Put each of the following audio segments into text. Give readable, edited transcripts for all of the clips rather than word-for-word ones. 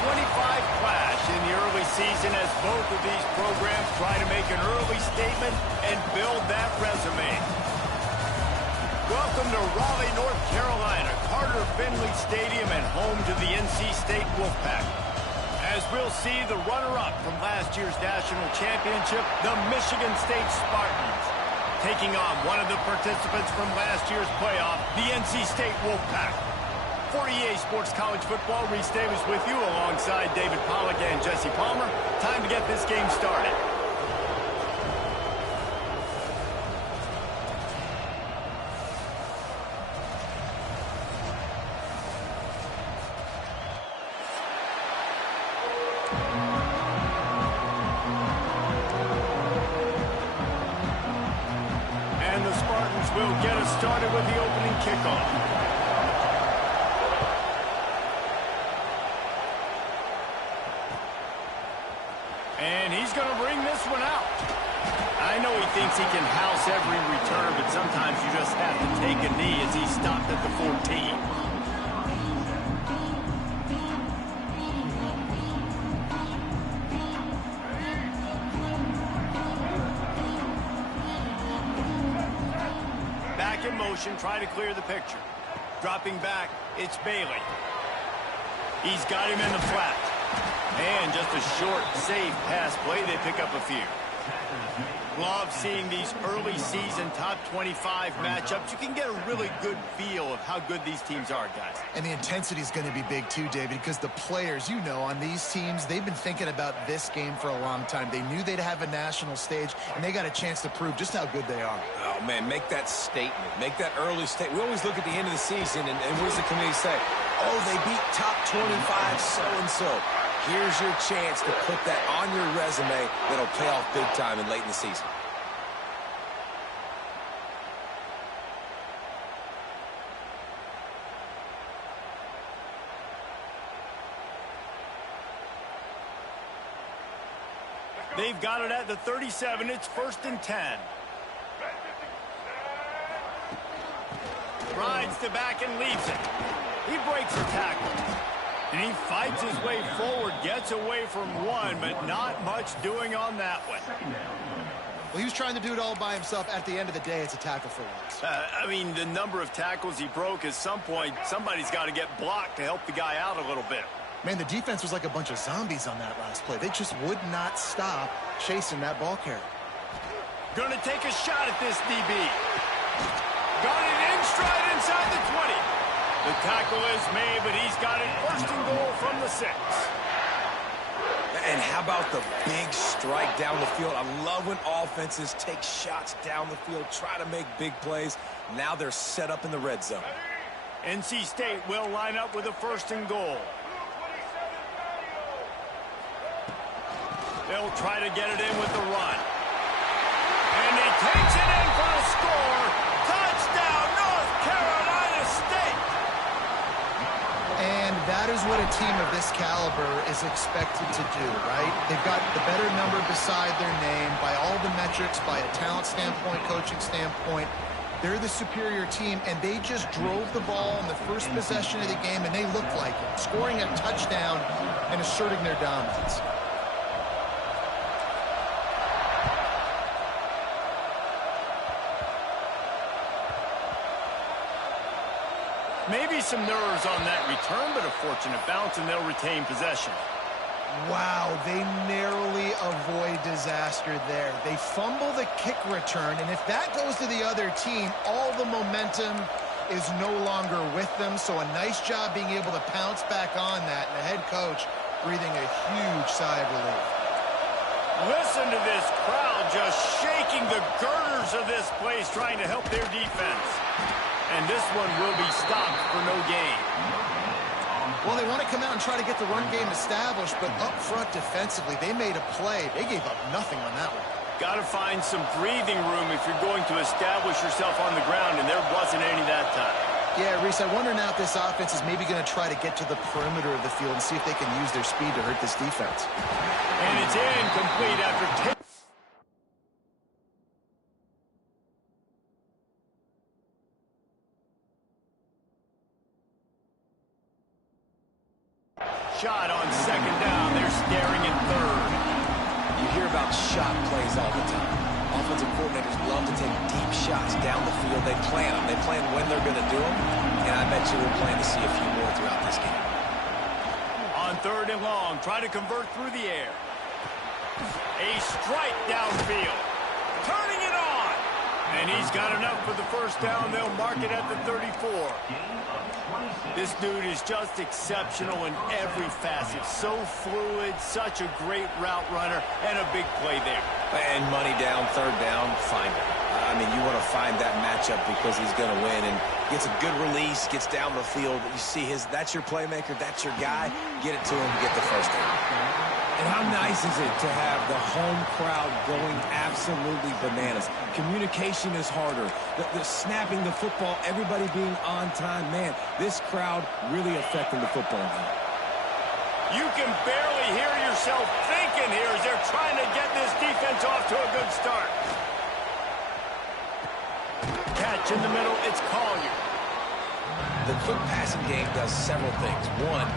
clash in the early season as both of these programs try to make an early statement and build that resume. Welcome to Raleigh, North Carolina, Carter Finley Stadium and home to the NC State Wolfpack. As we'll see the runner-up from last year's national championship, the Michigan State Spartans, taking on one of the participants from last year's playoff, the NC State Wolfpack. For EA Sports College Football, Reese Davis with you alongside David Pollack and Jesse Palmer. Time to get this game started. And the Spartans will get us started with the opening kickoff. And he's going to bring this one out. I know he thinks he can house every return, but sometimes you just have to take a knee as he stopped at the 14. Back in motion, trying to clear the picture. Dropping back, it's Bailey. He's got him in the flat. And just a short, safe pass play, they pick up a few. Love seeing these early season top 25 matchups. You can get a really good feel of how good these teams are, guys. And the intensity is going to be big too, David, because the players, you know, on these teams, they've been thinking about this game for a long time. They knew they'd have a national stage, and they got a chance to prove just how good they are. Oh, man, make that statement. Make that early statement. We always look at the end of the season, and what does the committee say? Oh, they beat top 25 so-and-so. Here's your chance to put that on your resume that'll pay off big time and late in the season. They've got it at the 37. It's 1st and 10. Rides the back and leaves it. He breaks the tackle. And he fights his way forward, gets away from one, but not much doing on that one. Well, he was trying to do it all by himself. At the end of the day, it's a tackle for loss. I mean, the number of tackles he broke, at some point, somebody's got to get blocked to help the guy out a little bit. Man, the defense was like a bunch of zombies on that last play. They just would not stop chasing that ball carrier. Going to take a shot at this DB. Got it in stride inside the 20. The tackle is made, but he's got it 1st and goal from the 6. And how about the big strike down the field? I love when offenses take shots down the field, try to make big plays. Now they're set up in the red zone. NC State will line up with a 1st and goal. They'll try to get it in with the run. And he takes it in for a score. Touchdown, North Carolina State. And that is what a team of this caliber is expected to do, right? They've got the better number beside their name by all the metrics, by a talent standpoint, coaching standpoint. They're the superior team, and they just drove the ball in the first possession of the game, and they looked like it, scoring a touchdown and asserting their dominance. Maybe some nerves on that return, but a fortunate bounce, and they'll retain possession. Wow, they narrowly avoid disaster there. They fumble the kick return, and if that goes to the other team, all the momentum is no longer with them. So a nice job being able to pounce back on that, and the head coach breathing a huge sigh of relief. Listen to this crowd just shaking the girders of this place, trying to help their defense. And this one will be stopped for no gain. Well, they want to come out and try to get the run game established, but up front defensively, they made a play. They gave up nothing on that one. Got to find some breathing room if you're going to establish yourself on the ground, and there wasn't any that time. Yeah, Reese, I wonder now if this offense is maybe going to try to get to the perimeter of the field and see if they can use their speed to hurt this defense. And it's incomplete after 10. Shot on second down. They're staring at third. You hear about shot plays all the time. Offensive coordinators love to take deep shots down the field. They plan them. They plan when they're going to do them. And I bet you we'll plan to see a few more throughout this game. On third and long, try to convert through the air. A strike downfield. Turning it on. And he's got enough for the first down. They'll mark it at the 34. This dude is just exceptional in every facet. So fluid, such a great route runner, and a big play there. And money down, third down, find him. I mean, you want to find that matchup because he's going to win. And gets a good release, gets down the field. You see that's your playmaker, that's your guy. Get it to him, get the first down. And how nice is it to have the home crowd going absolutely bananas? Communication is harder. The snapping the football, everybody being on time. Man, this crowd really affecting the football game. You can barely hear yourself thinking here as they're trying to get this defense off to a good start. Catch in the middle, it's Collier. The quick passing game does several things. One,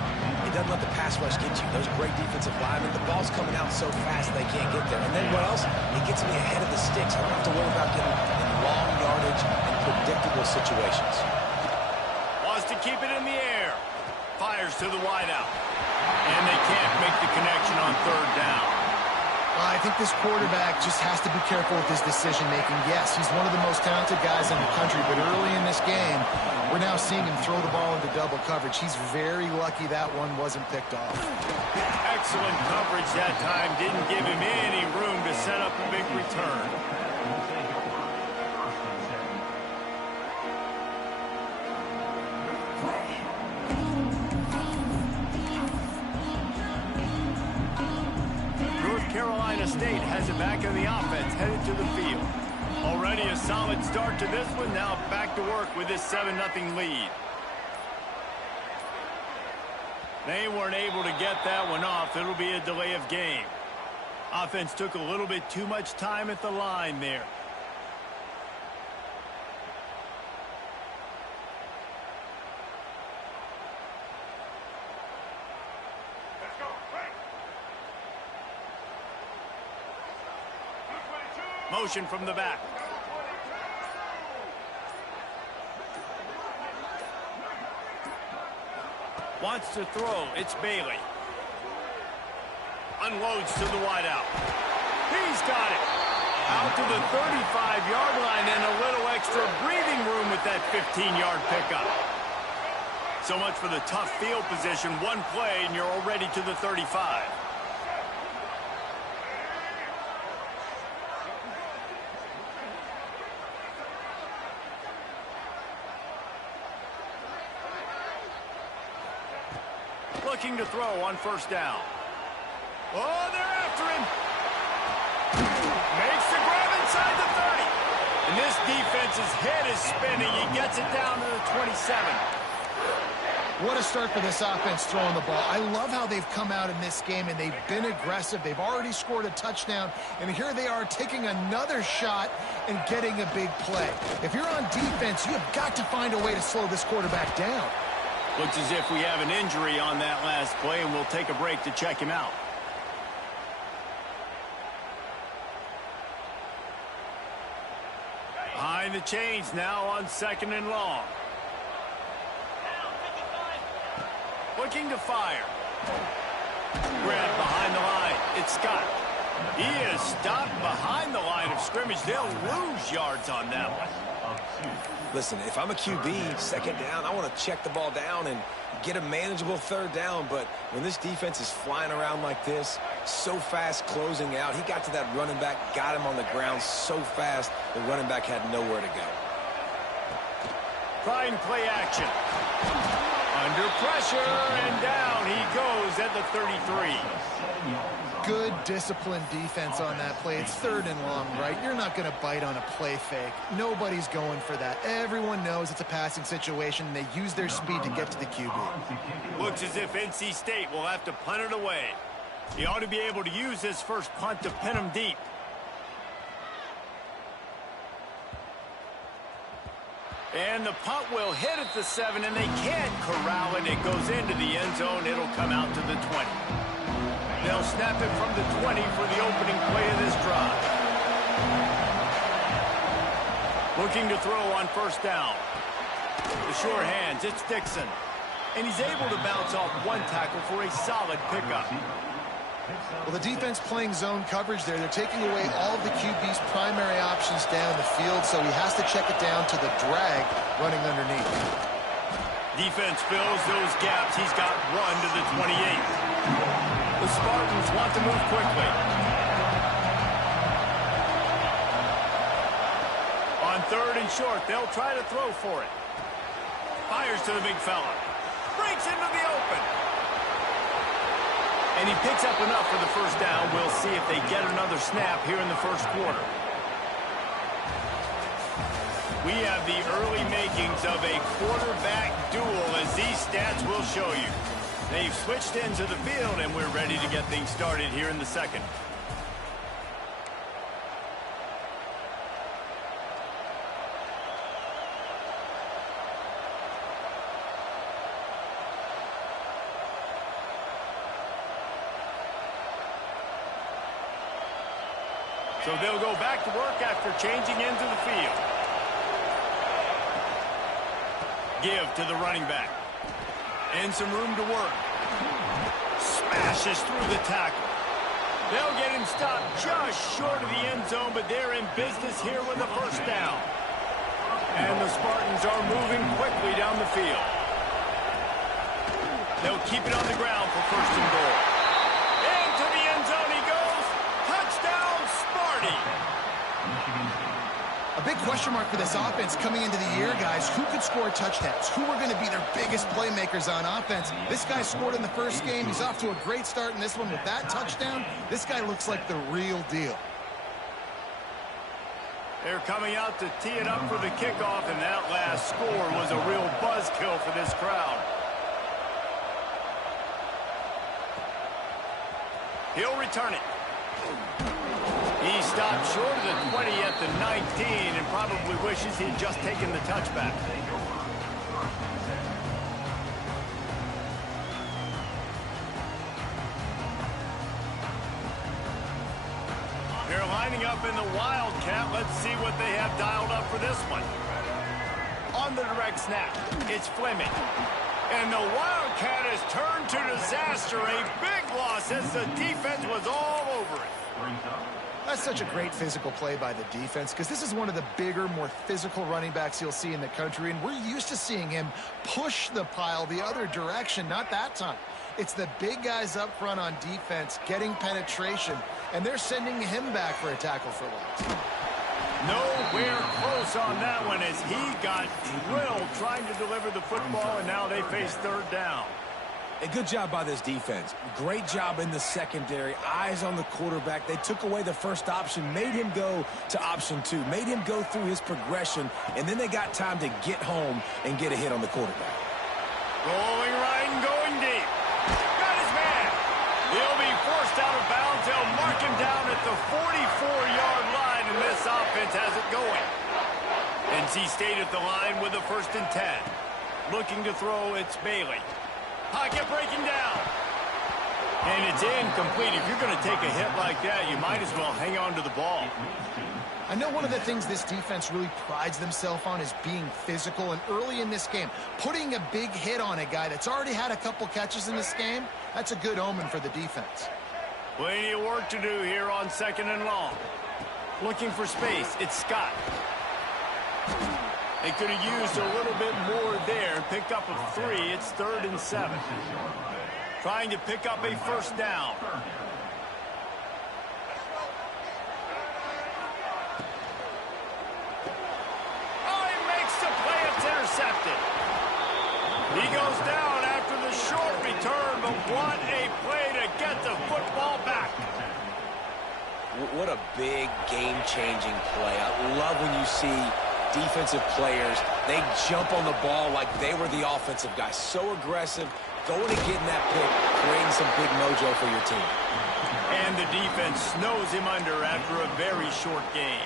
it doesn't let the pass rush get you. Those great defensive linemen, the ball's coming out so fast they can't get there. And then what else? It gets me ahead of the sticks. I don't have to worry about getting in long yardage and predictable situations. Wants to keep it in the air. Fires to the wideout. And they can't make the connection on third down. I think this quarterback just has to be careful with his decision-making. Yes, he's one of the most talented guys in the country, but early in this game, we're now seeing him throw the ball into double coverage. He's very lucky that one wasn't picked off. Excellent coverage that time. Didn't give him any room to set up a big return. Carolina State has it back in the offense, headed to the field. Already a solid start to this one. Now back to work with this 7-0 lead. They weren't able to get that one off. It'll be a delay of game. Offense took a little bit too much time at the line there. Motion from the back. Wants to throw. It's Bailey. Unloads to the wideout. He's got it. Out to the 35-yard line and a little extra breathing room with that 15-yard pickup. So much for the tough field position. One play and you're already to the 35. Looking to throw on first down. Oh, they're after him. Makes the grab inside the 30. And this defense's head is spinning. He gets it down to the 27. What a start for this offense throwing the ball. I love how they've come out in this game, and they've been aggressive. They've already scored a touchdown, and here they are taking another shot and getting a big play. If you're on defense, you have got to find a way to slow this quarterback down. Looks as if we have an injury on that last play, and we'll take a break to check him out. Behind the chains now on second and long. Looking to fire. Grab behind the line. It's Scott. He is stopped behind the line of scrimmage. They'll lose yards on that one. Listen, if I'm a QB, second down, I want to check the ball down and get a manageable third down. But when this defense is flying around like this, so fast closing out, he got to that running back, got him on the ground so fast, the running back had nowhere to go. Trying play action. Under pressure, and down he goes at the 33. Good disciplined defense on that play. It's third and long, right? You're not going to bite on a play fake. Nobody's going for that. Everyone knows it's a passing situation, and they use their speed to get to the QB. Looks as if NC State will have to punt it away. He ought to be able to use his first punt to pin him deep. And the punt will hit at the 7, and they can't corral it. It goes into the end zone. It'll come out to the 20. They'll snap it from the 20 for the opening play of this drive. Looking to throw on first down. The sure hands, it's Dixon. And he's able to bounce off one tackle for a solid pickup. Well, the defense playing zone coverage there. They're taking away all of the QB's primary options down the field, so he has to check it down to the drag running underneath. Defense fills those gaps. He's got one to the 28. The Spartans want to move quickly. On 3rd and short, they'll try to throw for it. Fires to the big fella. Breaks into the open. And he picks up enough for the first down. We'll see if they get another snap here in the first quarter. We have the early makings of a quarterback duel, as these stats will show you. They've switched into the field, and we're ready to get things started here in the second. So they'll go back to work after changing into the field. Give to the running back. And some room to work. Smashes through the tackle. They'll get him stopped just short of the end zone, but they're in business here with a first down. And the Spartans are moving quickly down the field. They'll keep it on the ground for first and goal. Into the end zone he goes. Touchdown, Sparty. A big question mark for this offense coming into the year, guys. Who could score touchdowns? Who are going to be their biggest playmakers on offense? This guy scored in the first game. He's off to a great start in this one with that touchdown. This guy looks like the real deal. They're coming out to tee it up for the kickoff, and that last score was a real buzzkill for this crowd. He'll return it. He stopped short of the 20 at the 19 and probably wishes he'd just taken the touchback. They're lining up in the Wildcat. Let's see what they have dialed up for this one. On the direct snap, it's Fleming. And the Wildcat has turned to disaster. A big loss as the defense was all over it. That's such a great physical play by the defense, because this is one of the bigger, more physical running backs you'll see in the country, and we're used to seeing him push the pile the other direction. Not that time. It's the big guys up front on defense getting penetration, and they're sending him back for a tackle for loss. Nowhere close on that one as he got drilled trying to deliver the football, and now they face third down. A good job by this defense. Great job in the secondary. Eyes on the quarterback. They took away the first option, made him go to option 2, made him go through his progression, and then they got time to get home and get a hit on the quarterback. Rolling right and going deep. Got his man. He'll be forced out of bounds. They'll mark him down at the 44-yard line, and this offense has it going. NC State at the line with a 1st and 10. Looking to throw, it's Bailey. Pocket breaking down. And it's incomplete. If you're going to take a hit like that, you might as well hang on to the ball. I know one of the things this defense really prides themselves on is being physical, and early in this game, putting a big hit on a guy that's already had a couple catches in this game, that's a good omen for the defense. Plenty of work to do here on 2nd and long. Looking for space, it's Scott. They could have used a little bit more there. Pick up a 3. It's 3rd and 7. Trying to pick up a first down. Oh, he makes the play. It's intercepted. He goes down after the short return, but what a play to get the football back. What a big game-changing play. I love when you see defensive players, they jump on the ball like they were the offensive guy. So aggressive, going and getting that pick, creating some big mojo for your team. And the defense snows him under after a very short game.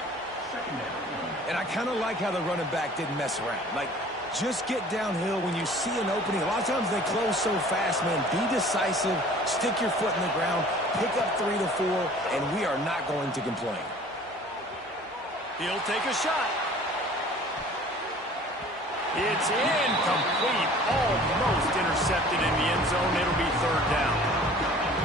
And I kind of like how the running back didn't mess around. Like, just get downhill when you see an opening. A lot of times they close so fast, man. Be decisive, stick your foot in the ground, pick up 3 to 4, and we are not going to complain. He'll take a shot. It's incomplete, almost intercepted in the end zone. It'll be 3rd down.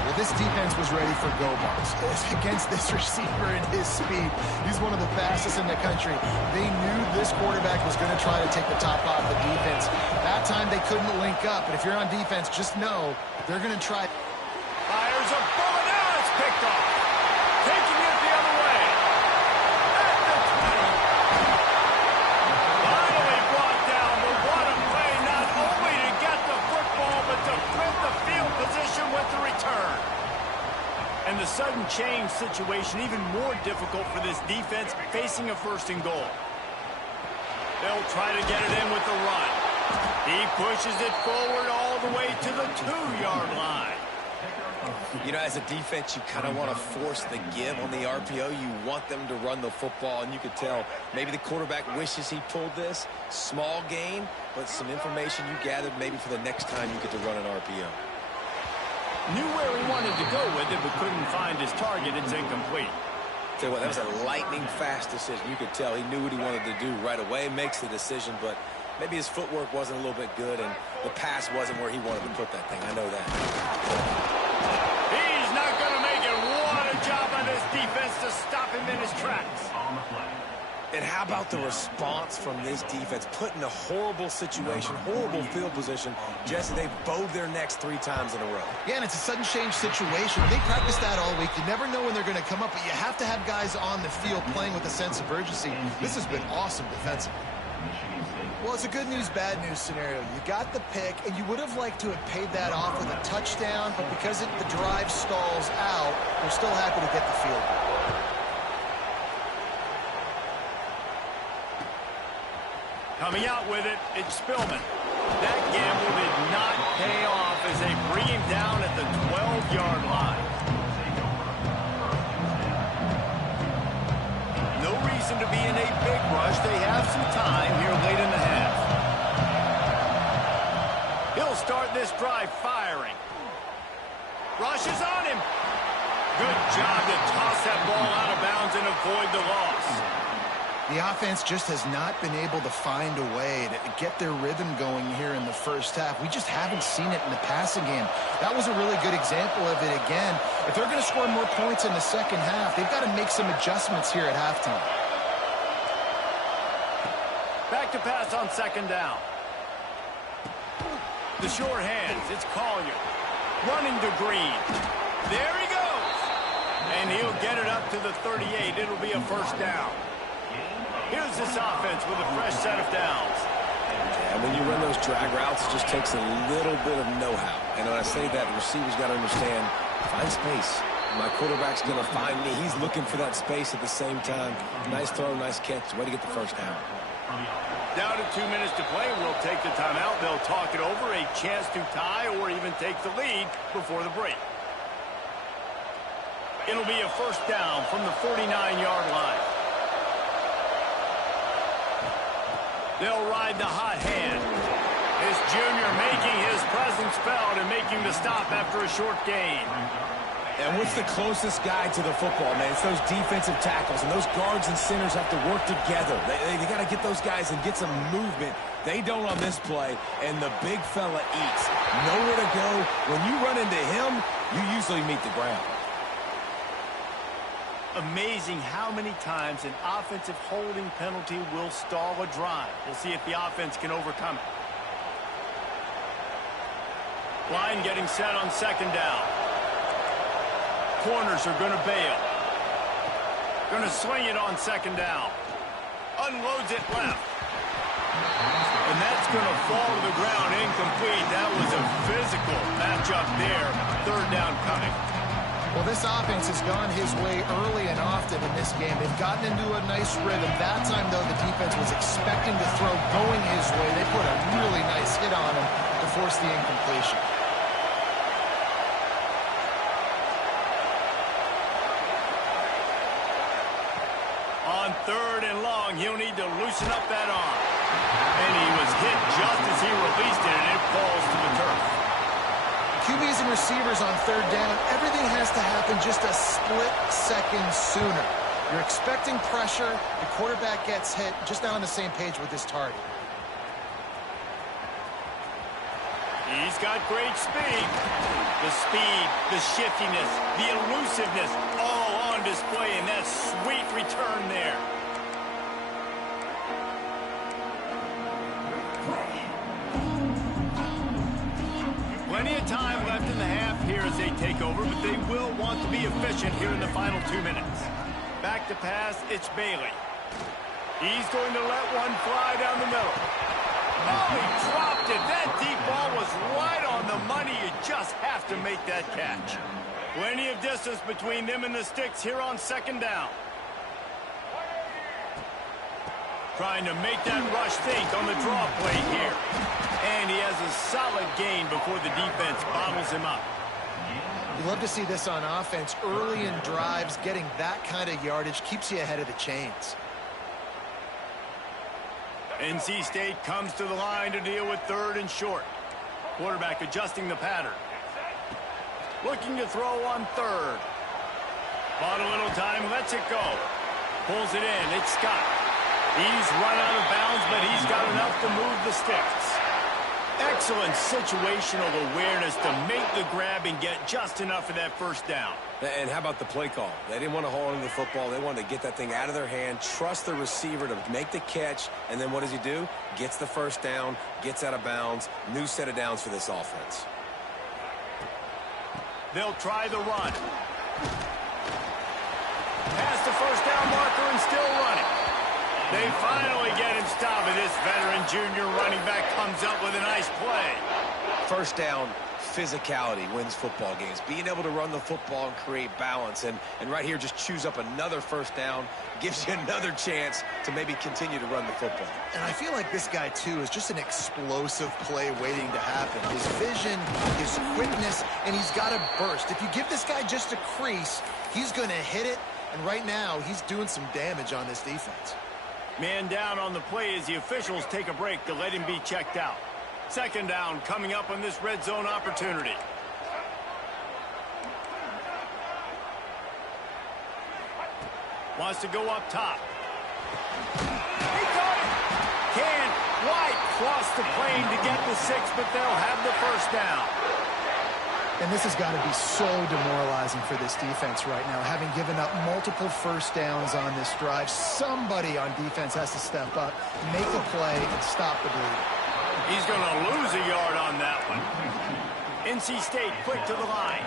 Well, this defense was ready for go-bars against this receiver and his speed. He's one of the fastest in the country. They knew this quarterback was going to try to take the top off the defense. That time they couldn't link up, but if you're on defense, just know they're going to try. Fires a bullet. Now it's picked off. Taking it the other way. At the 20. Finally brought down, but what a play, not only to get the football, but to flip the field position with the return. And the sudden change situation even more difficult for this defense facing a 1st and goal. They'll try to get it in with the run. He pushes it forward all the way to the 2-yard line. You know, as a defense, you kind of want to force the give on the RPO. You want them to run the football, and you could tell maybe the quarterback wishes he pulled this. Small gain, but some information you gathered maybe for the next time you get to run an RPO. Knew where he wanted to go with it, but couldn't find his target. It's incomplete. Tell you what, that was a lightning-fast decision. You could tell he knew what he wanted to do right away, makes the decision, but maybe his footwork wasn't a little bit good, and the pass wasn't where he wanted to put that thing. I know that. He's not going to make it. What a job by this defense to stop him in his tracks. And how about the response from this defense? Put in a horrible situation, horrible field position. Jesse, they've bowed their necks 3 times in a row. Yeah, and it's a sudden change situation. They practice that all week. You never know when they're going to come up, but you have to have guys on the field playing with a sense of urgency. This has been awesome defensively. Well, it's a good news, bad news scenario. You got the pick, and you would have liked to have paid that off with a touchdown, but because the drive stalls out, they're still happy to get the field goal. Coming out with it, it's Spillman. That gamble did not pay off as they bring him down at the 12-yard line. No reason to be in a big rush. They have some time here late in the half. He'll start this drive firing. Rushes on him. Good job to toss that ball out of bounds and avoid the loss. The offense just has not been able to find a way to get their rhythm going here in the first half. We just haven't seen it in the passing game. That was a really good example of it again. If they're going to score more points in the second half, they've got to make some adjustments here at halftime. Back to pass on 2nd down. The short hands, it's Collier. Running to Green. There he goes. And he'll get it up to the 38. It'll be a 1st down. Here's this offense with a fresh set of downs. And when you run those drag routes, it just takes a little bit of know-how. And when I say that, the receiver's got to understand, find space. My quarterback's going to find me. He's looking for that space at the same time. Nice throw, nice catch. Way to get the 1st down. Down to 2 minutes to play. We'll take the timeout. They'll talk it over. A chance to tie or even take the lead before the break. It'll be a 1st down from the 49-yard line. They'll ride the hot hand. This junior making his presence felt and making the stop after a short gain. And what's the closest guy to the football, man? It's those defensive tackles, and those guards and centers have to work together. They got to get those guys and get some movement. They don't on this play, and the big fella eats. Nowhere to go. When you run into him, you usually meet the ground. Amazing how many times an offensive holding penalty will stall a drive. We'll see if the offense can overcome it. Line getting set on 2nd down. Corners are going to bail. Going to swing it on 2nd down. Unloads it left. And that's going to fall to the ground incomplete. That was a physical matchup there. 3rd down coming. Well, this offense has gone his way early and often in this game. They've gotten into a nice rhythm. That time, though, the defense was expecting to throw going his way. They put a really nice hit on him to force the incompletion. On 3rd and long. He'll need to loosen up that arm. And he was hit just as he released it, and it falls to the turf. QBs and receivers on 3rd down, everything has to happen just a split second sooner. You're expecting pressure. The quarterback gets hit. Just not on the same page with his target. He's got great speed. The speed, the shiftiness, the elusiveness, all on display in that sweet return there. Plenty of time left in the half here as they take over, but they will want to be efficient here in the final 2 minutes. Back to pass, it's Bailey. He's going to let one fly down the middle. Oh, he dropped it. That deep ball was right on the money. You just have to make that catch. Plenty of distance between them and the sticks here on 2nd down. Trying to make that rush think on the draw play here. And he has a solid gain before the defense bottles him up. You love to see this on offense. Early in drives, getting that kind of yardage keeps you ahead of the chains. NC State comes to the line to deal with 3rd and short. Quarterback adjusting the pattern. Looking to throw on 3rd. Bought a little time, lets it go. Pulls it in, it's Scott. He's run out of bounds, but he's got enough to move the sticks. Excellent situational awareness to make the grab and get just enough of that 1st down. And how about the play call? They didn't want to hold on to the football. They wanted to get that thing out of their hand, trust the receiver to make the catch, and then what does he do? Gets the 1st down, gets out of bounds. New set of downs for this offense. They'll try the run. Past the 1st down marker and still running. They finally get him stopped, and this veteran junior running back comes up with a nice play. 1st down, physicality wins football games. Being able to run the football and create balance. And right here, just choose up another 1st down, gives you another chance to maybe continue to run the football. And I feel like this guy, too, is just an explosive play waiting to happen. His vision, his quickness, and he's got a burst. If you give this guy just a crease, he's going to hit it. And right now, he's doing some damage on this defense. Man down on the play as the officials take a break to let him be checked out. 2nd down coming up on this red zone opportunity. Wants to go up top. He got it. Can White cross the plane to get the 6, but they'll have the 1st down. And this has got to be so demoralizing for this defense right now, having given up multiple 1st downs on this drive. Somebody on defense has to step up, make the play, and stop the bleeding. He's going to lose a yard on that one. NC State quick to the line.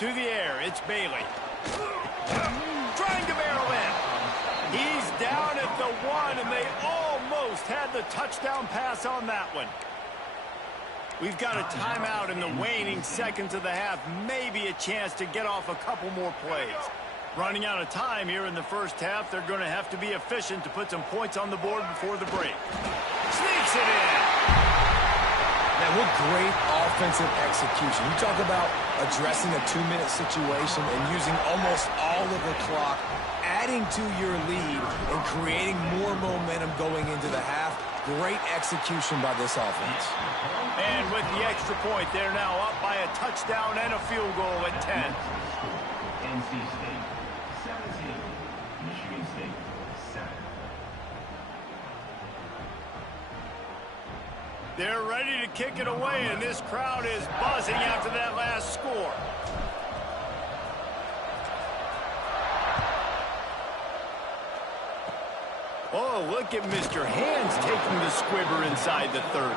To the air, it's Bailey. Trying to barrel in. He's down at the 1, and they almost had the touchdown pass on that one. We've got a timeout in the waning seconds of the half. Maybe a chance to get off a couple more plays. Running out of time here in the 1st half. They're going to have to be efficient to put some points on the board before the break. Sneaks it in. Man, what great offensive execution. You talk about addressing a 2-minute situation and using almost all of the clock, adding to your lead and creating more momentum going into the half. Great execution by this offense. And with the extra point, they're now up by a touchdown and a field goal at 10. NC State 17, Michigan State 7. They're ready to kick it away, and this crowd is buzzing after that last score. Oh, look at Mr. Hands taking the squibber inside the 30.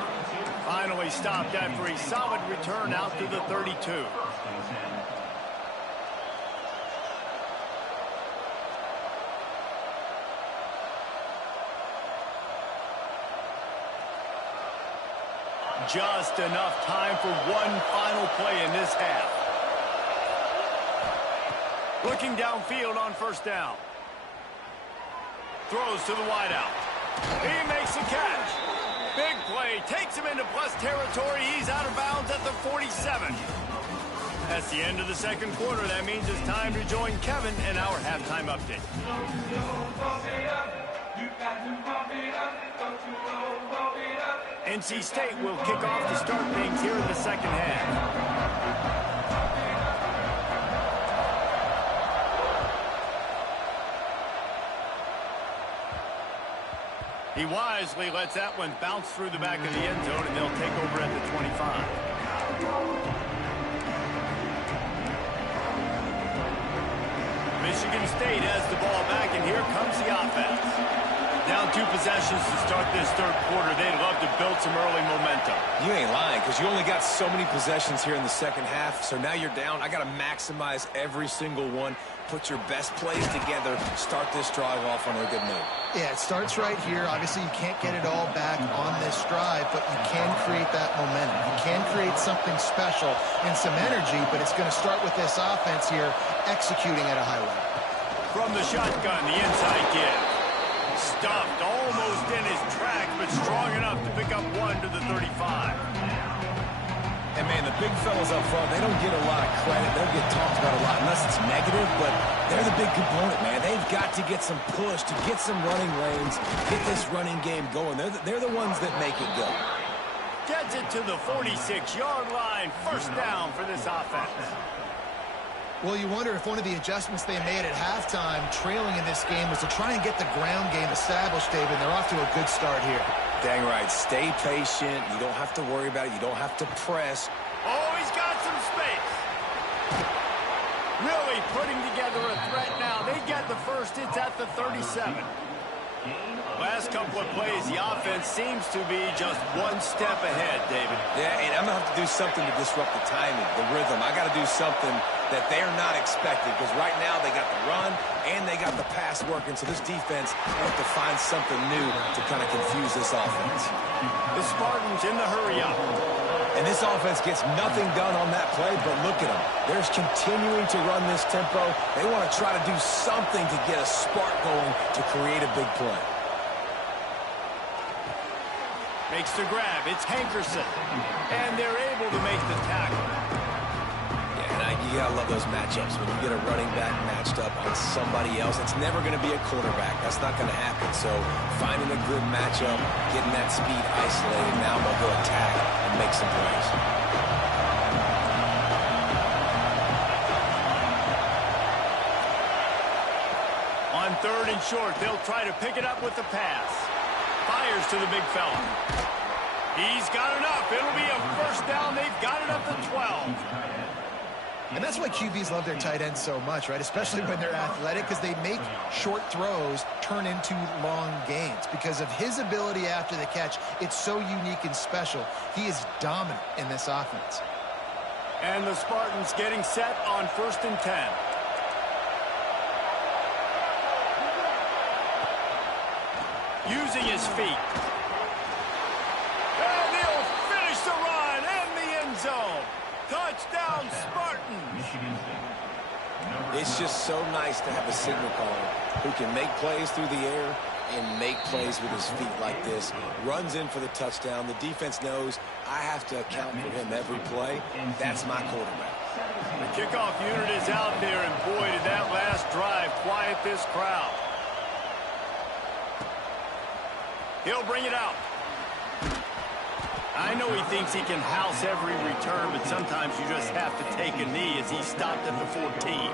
Finally stopped after a solid return out to the 32. Just enough time for one final play in this half. Looking downfield on 1st down. Throws to the wideout. He makes the catch. Big play. Takes him into plus territory. He's out of bounds at the 47. That's the end of the second quarter. That means it's time to join Kevin in our halftime update. NC State will kick off to start things here in the second half. He wisely lets that one bounce through the back of the end zone, and they'll take over at the 25. Michigan State has the ball back, and here comes the offense. Down 2 possessions to start this third quarter. They'd love to build some early momentum. You ain't lying, because you only got so many possessions here in the second half, so now you're down. I got to maximize every single one. Put your best plays together. Start this drive off on a good note. Yeah, it starts right here. Obviously, you can't get it all back on this drive, but you can create that momentum. You can create something special and some energy, but it's going to start with this offense here executing at a high level. From the shotgun, the inside give. Stuffed almost in his tracks, but strong enough to pick up 1 to the 35. And, man, the big fellas up front, they don't get a lot of credit. They don't get talked about a lot unless it's negative, but they're the big component, man. They've got to get some push, to get some running lanes, get this running game going. They're the ones that make it go. Gets it to the 46-yard line. First down for this offense. Well, you wonder if one of the adjustments they made at halftime, trailing in this game, was to try and get the ground game established, David. They're off to a good start here. Dang right. Stay patient. You don't have to worry about it. You don't have to press. Oh, he's got some space. Really putting together a threat now. They get the first. It's at the 37. Last couple of plays, the offense seems to be just one step ahead, David. Yeah, and I'm going to have to do something to disrupt the timing, the rhythm. I got to do something that they're not expecting, because right now they got the run and they got the pass working. So this defense has to find something new to kind of confuse this offense. The Spartans in the hurry up. And this offense gets nothing done on that play, but look at them. They're continuing to run this tempo. They want to try to do something to get a spark going to create a big play. Makes the grab. It's Hankerson. And they're able to make the tackle. Yeah, and you got to love those matchups. When you get a running back matched up on somebody else, it's never going to be a quarterback. That's not going to happen. So finding a good matchup, getting that speed isolated, now they'll go attack and make some plays. On 3rd and short, they'll try to pick it up with the pass. Fires to the big fella. He's got enough. It'll be a first down. They've got it up to 12. And that's why QBs love their tight ends so much, right? Especially when they're athletic, because they make short throws turn into long gains. Because of his ability after the catch, it's so unique and special. He is dominant in this offense. And the Spartans getting set on 1st and 10. Using his feet. And he'll finish the run in the end zone. Touchdown, Spartans. It's just so nice to have a signal caller who can make plays through the air and make plays with his feet like this. Runs in for the touchdown. The defense knows I have to account for him every play. That's my quarterback. The kickoff unit is out there, and boy, did that last drive quiet this crowd. He'll bring it out. I know he thinks he can house every return, but sometimes you just have to take a knee as he stopped at the 14.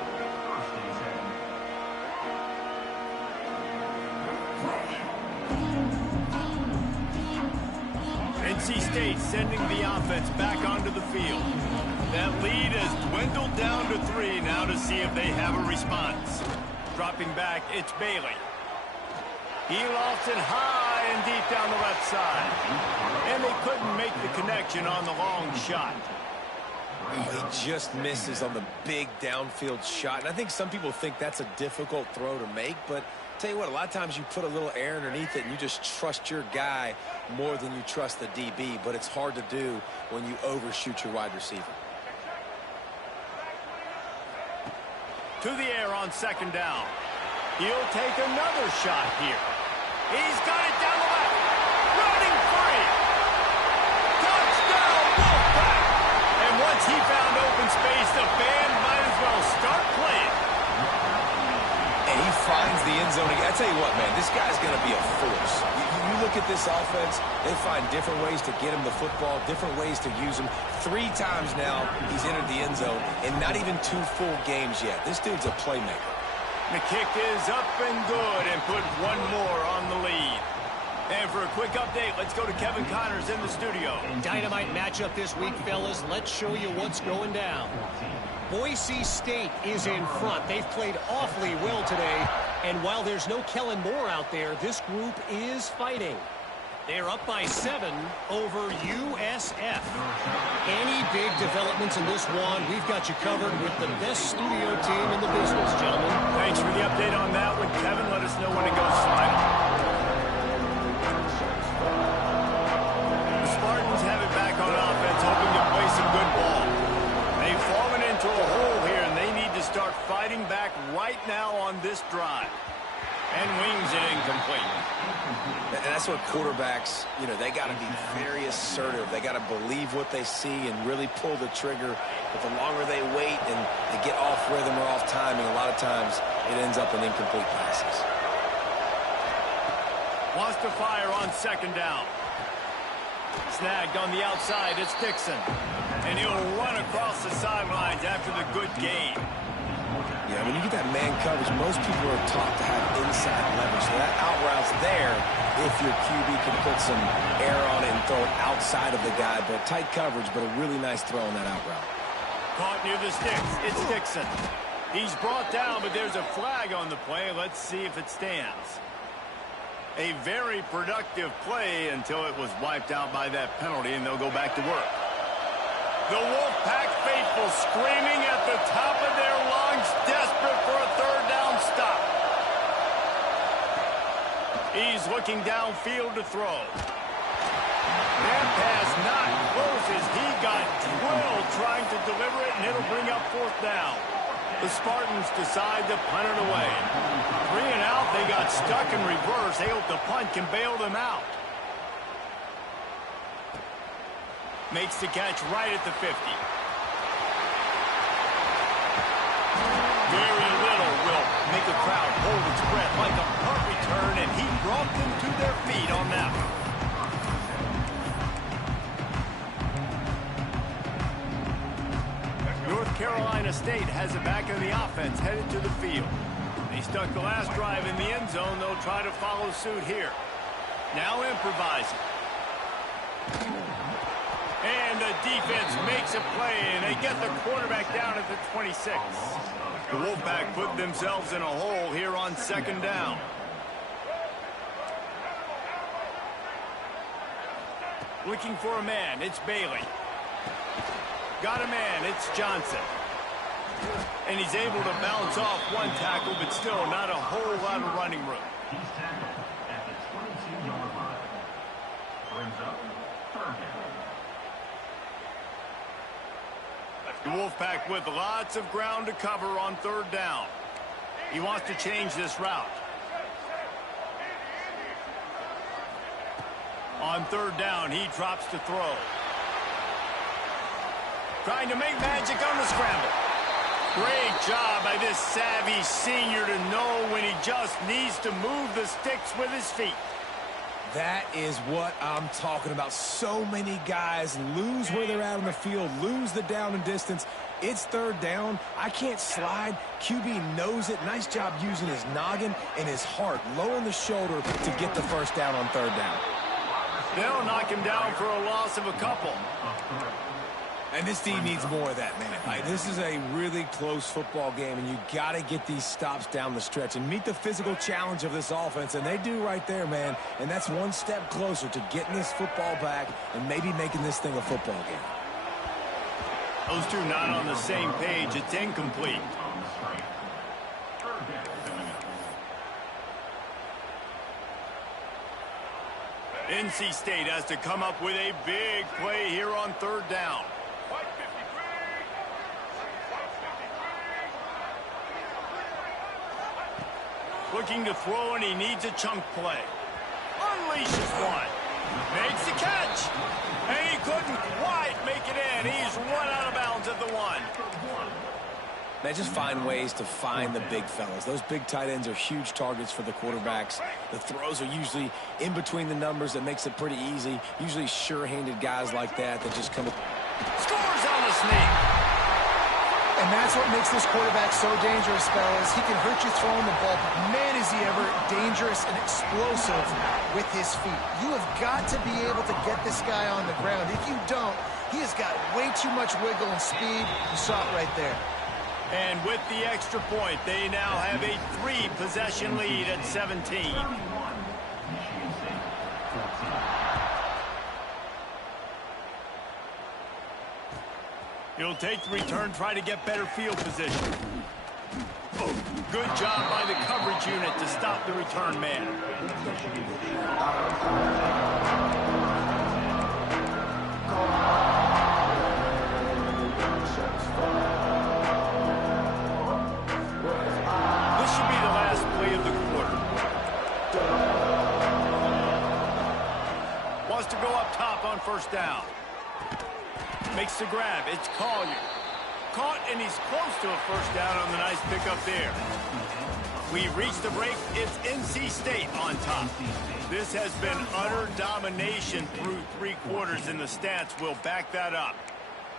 NC State sending the offense back onto the field. That lead has dwindled down to 3 now to see if they have a response. Dropping back, it's Bailey. He lofts it high and deep down the left side. And they couldn't make the connection on the long shot. He just misses on the big downfield shot. And I think some people think that's a difficult throw to make, but tell you what, a lot of times you put a little air underneath it and you just trust your guy more than you trust the DB, but it's hard to do when you overshoot your wide receiver. To the air on 2nd down. He'll take another shot here. He's got it down the left. Running free. Touchdown, Wolfpack. And once he found open space, the the end zone. I tell you what, man, this guy's going to be a force. You look at this offense, they find different ways to get him the football, different ways to use him. 3 times now he's entered the end zone, and not even 2 full games yet. This dude's a playmaker. The kick is up and good, and put one more on the lead. And for a quick update, let's go to Kevin Connors in the studio. Dynamite matchup this week, fellas. Let's show you what's going down. Boise State is in front. They've played awfully well today. And while there's no Kellen Moore out there, this group is fighting. They're up by 7 over USF. Any big developments in this one, we've got you covered with the best studio team in the business, gentlemen. Thanks for the update on that one, Kevin. Let us know when it goes final. The Spartans have it back on offense, hoping to play some good ball. They've fallen into a hole here, and they need to start fighting back right now on this drive. And wings it incomplete. And that's what quarterbacks, they got to be very assertive. They got to believe what they see and really pull the trigger. But the longer they wait and they get off rhythm or off timing, a lot of times it ends up in incomplete passes. Wants to fire on second down. Snagged on the outside, it's Dixon. And he'll run across the sidelines after the good gain. Yeah, when you get that man coverage, most people are taught to have inside leverage. So that out route's there if your QB can put some air on it and throw it outside of the guy. But tight coverage, but a really nice throw on that out route. Caught near the sticks. It's Dixon. He's brought down, but there's a flag on the play. Let's see if it stands. A very productive play until it was wiped out by that penalty, and they'll go back to work. The Wolfpack faithful screaming at the top of their lungs, desperate for a third down stop. He's looking downfield to throw. That pass not close as he got drilled trying to deliver it, and it'll bring up 4th down. The Spartans decide to punt it away. 3 and out, they got stuck in reverse. They hope the punt can bail them out. Makes the catch right at the 50. Very little will make a crowd hold its breath like a punt return, and he brought them to their feet on that one. North Carolina State has it back in the offense, headed to the field. They stuck the last drive in the end zone. They'll try to follow suit here. Now improvising. And the defense makes a play, and they get the quarterback down at the 26. The Wolfpack put themselves in a hole here on second down. Looking for a man, it's Bailey. Got a man, it's Johnson. And he's able to bounce off one tackle, but still not a whole lot of running room. He's tackled at the 22-yard line. Brings up 3rd down. The Wolfpack with lots of ground to cover on 3rd down. He wants to change this route. On 3rd down, he drops to throw. Trying to make magic on the scramble. Great job by this savvy senior to know when he just needs to move the sticks with his feet. That is what I'm talking about. So many guys lose where they're at on the field, lose the down and distance. It's 3rd down. I can't slide. QB knows it. Nice job using his noggin and his heart, lowering the shoulder to get the 1st down on 3rd down. They'll knock him down for a loss of a couple. And this team needs more of that, man. This is a really close football game, and you got to get these stops down the stretch and meet the physical challenge of this offense, and they do right there, man. And that's one step closer to getting this football back and maybe making this thing a football game. Those two not on the same page. It's incomplete. NC State has to come up with a big play here on 3rd down. Looking to throw, and he needs a chunk play. Unleashes one. Makes the catch. And he couldn't quite make it in. He's run out of bounds at the 1. Man, just find ways to find the big fellas. Those big tight ends are huge targets for the quarterbacks. The throws are usually in between the numbers. That makes it pretty easy. Usually sure-handed guys like that just come up. Scores on the sneak. And that's what makes this quarterback so dangerous, fellas. He can hurt you throwing the ball, but man, is he ever dangerous and explosive with his feet. You have got to be able to get this guy on the ground. If you don't, he has got way too much wiggle and speed. You saw it right there. And with the extra point, they now have a 3-possession lead at 17. He'll take the return, try to get better field position. Oh, good job by the coverage unit to stop the return man. This should be the last play of the quarter. Wants to go up top on first down. Makes the grab. It's Collier. Caught, and he's close to a first down on the nice pickup there. We reach the break. It's NC State on top. This has been utter domination through 3 quarters, and the stats will back that up.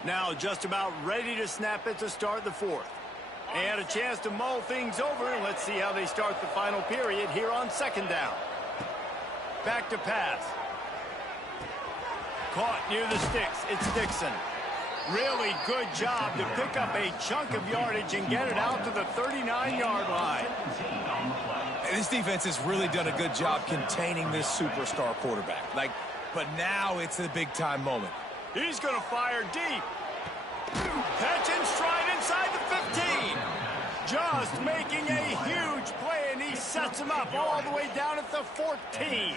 Now just about ready to snap it to start the 4th. They had a chance to mull things over, and let's see how they start the final period here on 2nd down. Back to pass. Caught near the sticks. It's Dixon. Really good job to pick up a chunk of yardage and get it out to the 39-yard line. And this defense has really done a good job containing this superstar quarterback. But now it's a big-time moment. He's going to fire deep. Catch in stride inside the 15. Just making a huge play, and he sets him up all the way down at the 14.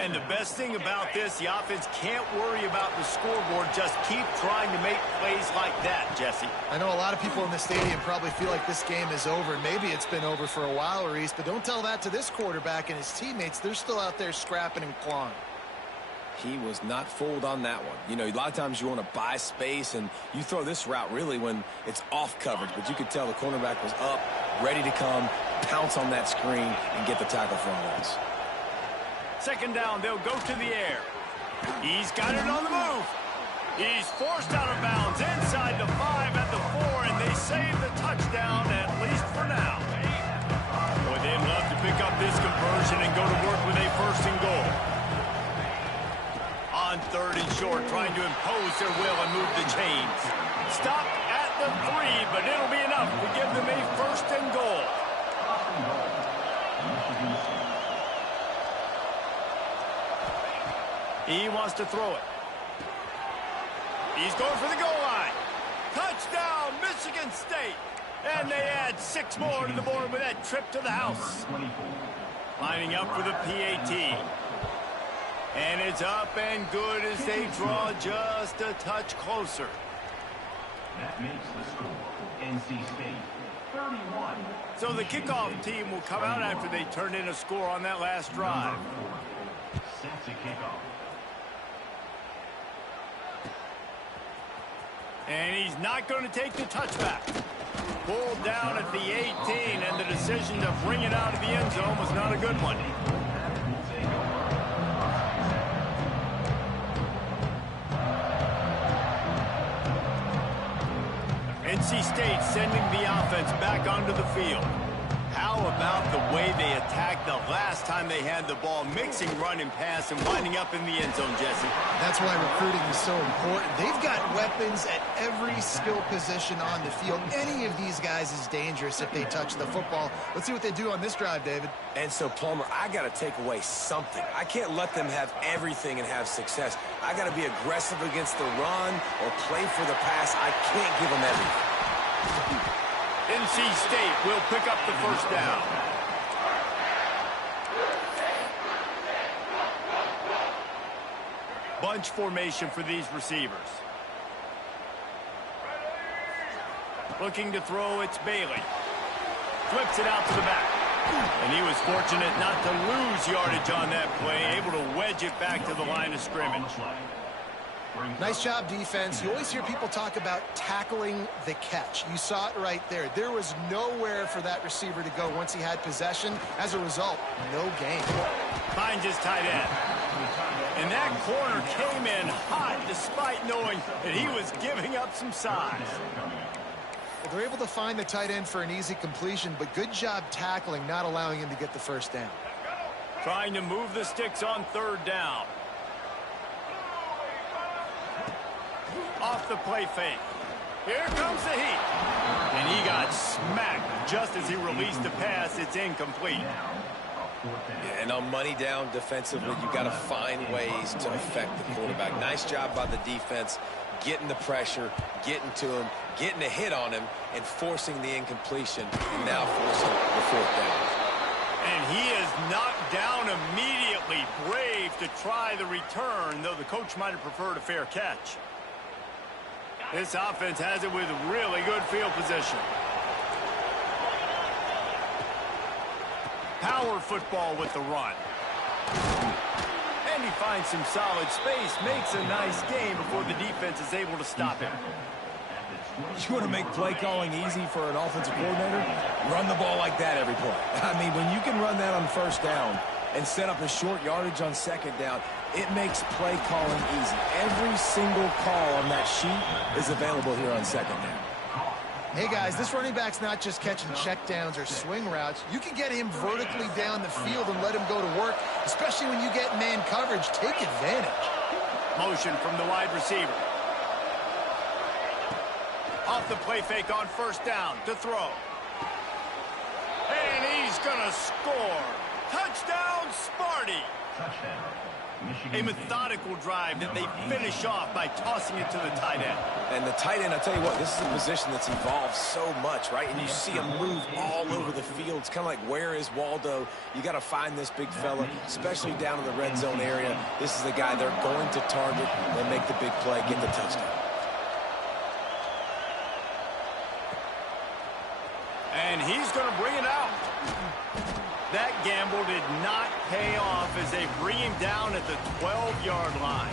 And the best thing about this, the offense can't worry about the scoreboard. Just keep trying to make plays like that, Jesse. I know a lot of people in the stadium probably feel like this game is over. Maybe it's been over for a while, Reese, but don't tell that to this quarterback and his teammates. They're still out there scrapping and clawing. He was not fooled on that one. You know, a lot of times you want to buy space, and you throw this route really when it's off coverage. But you could tell the cornerback was up, ready to come, pounce on that screen, and get the tackle for a loss. 2nd down, they'll go to the air. He's got it on the move. He's forced out of bounds inside the 5 at the 4, and they save the touchdown, at least for now. Boy, they'd love to pick up this conversion and go to work with a 1st and goal. On 3rd and short, trying to impose their will and move the chains. Stop at the 3, but it'll be enough to give them a 1st and goal. He wants to throw it. He's going for the goal line. Touchdown, Michigan State. And they add 6 more to the board with that trip to the house. Lining up for the PAT. And it's up and good as they draw just a touch closer. That makes the score NC State 31. So the kickoff team will come out after they turn in a score on that last drive. Sets a kickoff. And he's not going to take the touchback. Pulled down at the 18, and the decision to bring it out of the end zone was not a good one. NC State sending the offense back onto the field. How about the way they attacked the last time they had the ball, mixing run and pass and winding up in the end zone, Jesse? That's why recruiting is so important. They've got weapons at every skill position on the field. Any of these guys is dangerous if they touch the football. Let's see what they do on this drive, David. And so, Palmer, I got to take away something. I can't let them have everything and have success. I got to be aggressive against the run or play for the pass. I can't give them everything. NC State will pick up the 1st down. Bunch formation for these receivers. Looking to throw, it's Bailey. Flips it out to the back. And he was fortunate not to lose yardage on that play, able to wedge it back to the line of scrimmage. Nice job, defense. You always hear people talk about tackling the catch. You saw it right there. There was nowhere for that receiver to go once he had possession. As a result, no gain. Finds his tight end. And that corner came in hot despite knowing that he was giving up some size. Well, they're able to find the tight end for an easy completion, but good job tackling, not allowing him to get the first down. Trying to move the sticks on third down. Off the play fake. Here comes the heat. And he got smacked just as he released the pass. It's incomplete. And on money down defensively, you got to find ways to affect the quarterback. Nice job by the defense, getting the pressure, getting to him, getting a hit on him, and forcing the incompletion, and now forcing the fourth down. And he is knocked down immediately. Brave to try the return, though the coach might have preferred a fair catch. This offense has it with really good field position. Power football with the run. And he finds some solid space, makes a nice game before the defense is able to stop him. You want to make play calling easy for an offensive coordinator? Run the ball like that every play. I mean, when you can run that on first down and set up a short yardage on second down, it makes play calling easy. Every single call on that sheet is available here on second down. Hey, guys, this running back's not just catching checkdowns or swing routes. You can get him vertically down the field and let him go to work, especially when you get man coverage. Take advantage. Motion from the wide receiver. Off the play fake on first down to throw. And he's going to score. Touchdown, Sparty. A methodical drive that they finish off by tossing it to the tight end. And the tight end, I'll tell you what, this is a position that's evolved so much, right? And you see him move all over the field. It's kind of like, where is Waldo? You got to find this big fella, especially down in the red zone area. This is the guy they're going to target and make the big play, get the touchdown. And he's going to bring it out. That gamble did not pay off as they bring him down at the 12-yard line.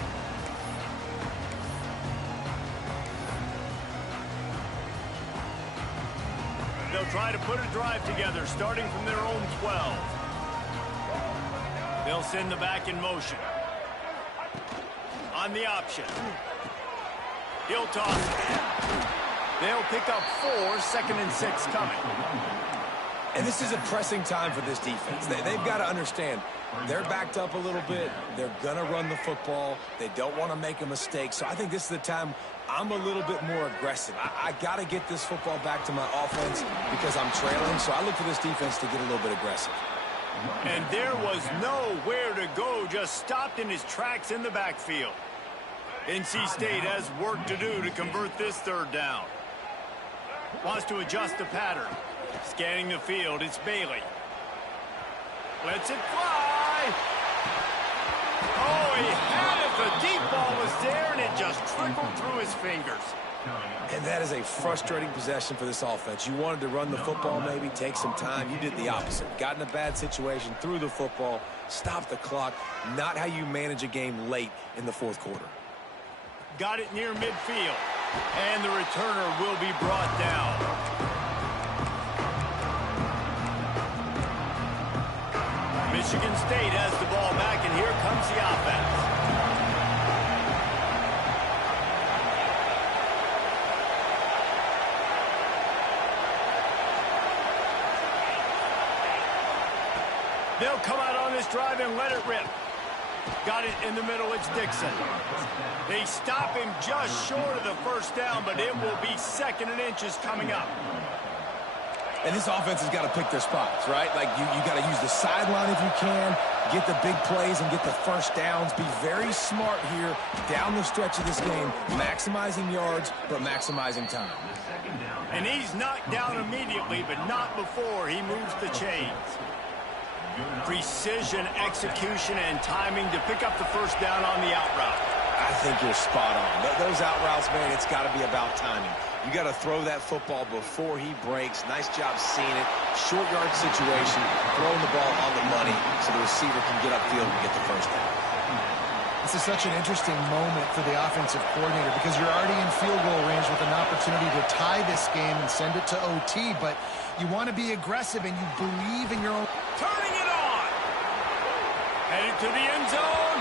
They'll try to put a drive together, starting from their own 12. They'll send the back in motion. On the option. He'll toss it. They'll pick up 4, 2nd and 6 coming. And this is a pressing time for this defense. They've got to understand, they're backed up a little bit. They're going to run the football. They don't want to make a mistake. So I think this is the time I'm a little bit more aggressive. I got to get this football back to my offense because I'm trailing. So I look for this defense to get a little bit aggressive. And there was nowhere to go, just stopped in his tracks in the backfield. NC State has work to do to convert this third down. Wants to adjust the pattern. Scanning the field, it's Bailey. Lets it fly. Oh, he had it. The deep ball was there, and it just trickled through his fingers. And that is a frustrating possession for this offense. You wanted to run the football, maybe take some time. You did the opposite. Got in a bad situation, threw the football, stopped the clock. Not how you manage a game late in the fourth quarter. Got it near midfield, and the returner will be brought down. Michigan State has the ball back, and here comes the offense. They'll come out on this drive and let it rip. Got it in the middle, it's Dixon. They stop him just short of the first down, but it will be 2nd and inches coming up. And this offense has got to pick their spots, right? Like, you got to use the sideline if you can, get the big plays and get the first downs. Be very smart here down the stretch of this game, maximizing yards, but maximizing time. And he's knocked down immediately, but not before he moves the chains. Precision, execution, and timing to pick up the first down on the out route. I think you're spot on. Those out routes, man, it's got to be about timing. You got to throw that football before he breaks. Nice job seeing it. Short yard situation, throwing the ball on the money so the receiver can get upfield and get the first down. This is such an interesting moment for the offensive coordinator because you're already in field goal range with an opportunity to tie this game and send it to OT, but you want to be aggressive and you believe in your own. Turning it on. Headed to the end zone.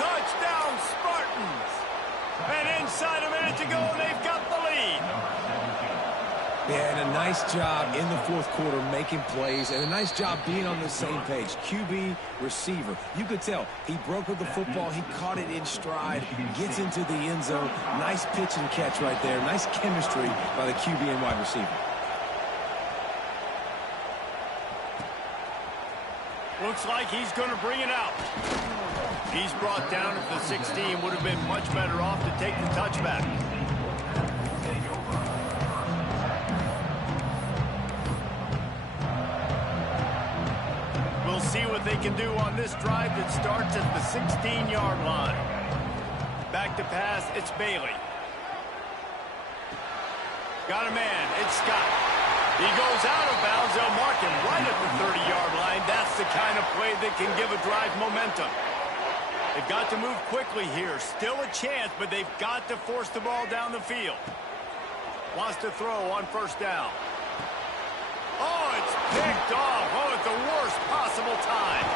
Touchdown, Spartans. And inside a minute to go, they've got the lead. Yeah, and a nice job in the fourth quarter making plays, and a nice job being on the same page. QB, receiver. You could tell he broke with the football. He caught it in stride, gets into the end zone. Nice pitch and catch right there. Nice chemistry by the QB and wide receiver. Looks like he's going to bring it out. He's brought down at the 16. Would have been much better off to take the touchback. We'll see what they can do on this drive that starts at the 16-yard line. Back to pass, it's Bailey. Got a man, it's Scott. He goes out of bounds. They'll mark him right at the 30-yard line. That's the kind of play that can give a drive momentum. They've got to move quickly here. Still a chance, but they've got to force the ball down the field. Wants to throw on first down. Oh, it's picked off. Oh, at the worst possible time.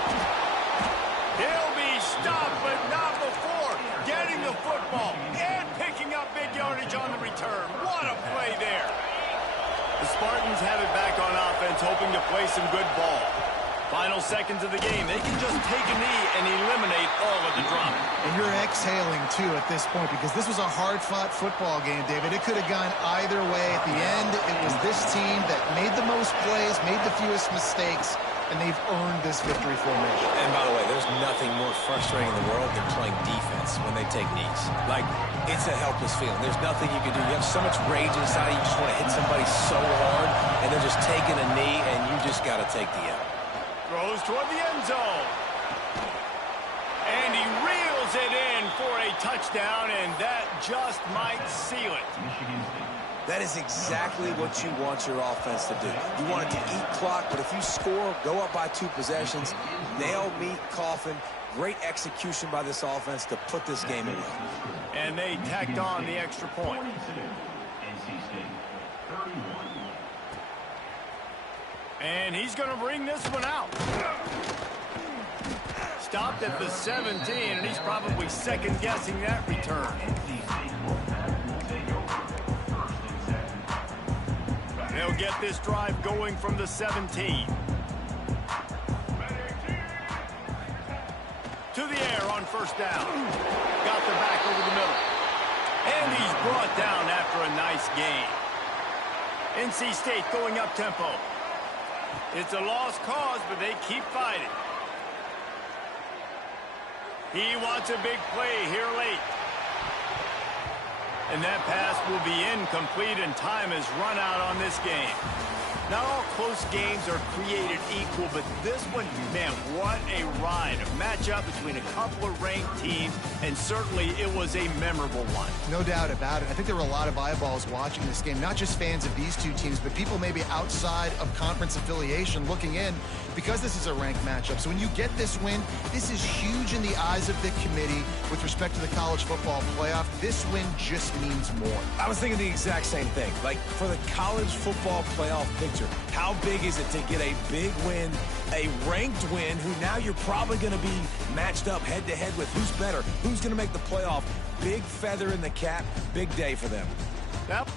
He'll be stopped, but not before getting the football and picking up big yardage on the return. What a play there. The Spartans have it back on offense, hoping to play some good ball. Final seconds of the game. They can just take a knee and eliminate all of the drama. And you're exhaling, too, at this point, because this was a hard-fought football game, David. It could have gone either way. At the end, it was this team that made the most plays, made the fewest mistakes, and they've earned this victory formation. And by the way, there's nothing more frustrating in the world than playing defense when they take knees. Like, it's a helpless feeling. There's nothing you can do. You have so much rage inside you. You just want to hit somebody so hard, and they're just taking a knee, and you just got to take the L. Throws toward the end zone. And he reels it in for a touchdown, and that just might seal it. That is exactly what you want your offense to do. You want it to eat clock, but if you score, go up by 2 possessions, nail, meet, coffin. Great execution by this offense to put this game away. And they tacked on the extra point. And he's going to bring this one out. Stopped at the 17, and he's probably second-guessing that return. They'll get this drive going from the 17. To the air on first down. Got the back over the middle. And he's brought down after a nice gain. NC State going up-tempo. It's a lost cause, but they keep fighting. He wants a big play here late. And that pass will be incomplete, and time has run out on this game. Not all close games are created equal, but this one, man, what a ride. A matchup between a couple of ranked teams, and certainly it was a memorable one. No doubt about it. I think there were a lot of eyeballs watching this game, not just fans of these two teams, but people maybe outside of conference affiliation looking in because this is a ranked matchup. So when you get this win, this is huge in the eyes of the committee with respect to the college football playoff. This win just means more. I was thinking the exact same thing. Like, for the college football playoff picture, how big is it to get a big win, a ranked win, who now you're probably going to be matched up head-to-head with who's better, who's going to make the playoff. Big feather in the cap, big day for them. Yep.